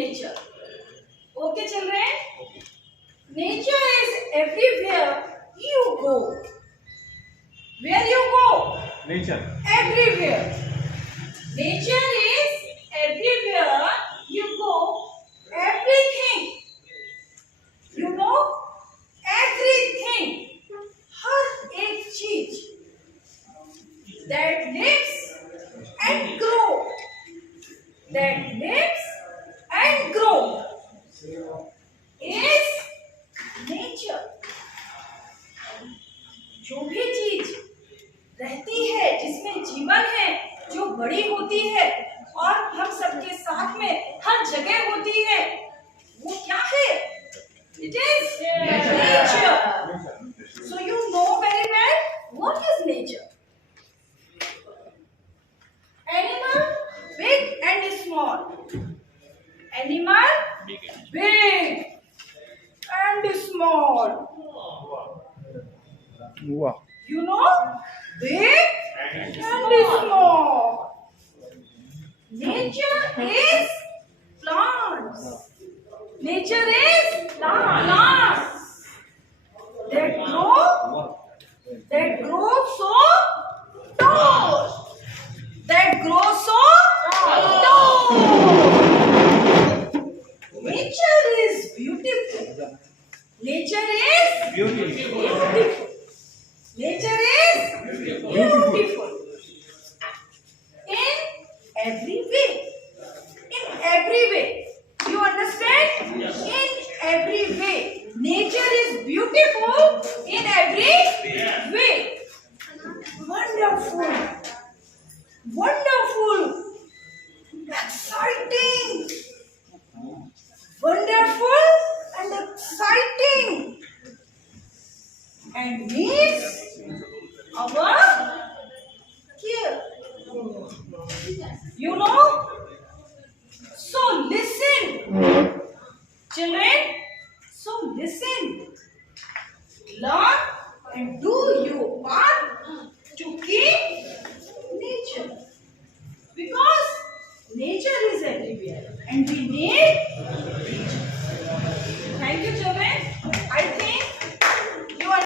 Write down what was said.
nature. Okay, children? Nature is everywhere you go. Where you go? Nature. Everywhere. Nature is everywhere you go. Everything. You know? Everything. हर एक चीज that lives and grow. That lives and grow is nature. जो भी चीज रहती है, जिसमें जीवन है, जो बड़ी होती है और हम सबके साथ में हर जगह होती है, वो क्या है? It is nature. So you know very well what is nature. Animal big and small. Animal big and small. Wow. You know, big and small. Nature is plants. Nature is plants that grow so tall. That grow so tall. Nature is beautiful. Nature is beautiful. Nature is beautiful in every way. In every way. You understand? In every way. Nature is beautiful in every way. Wonderful. Wonderful. Exciting. Wonderful and exciting. And needs our care. You know? So listen, children. So listen. Learn and do your part to keep nature. Because nature is everywhere and we need nature.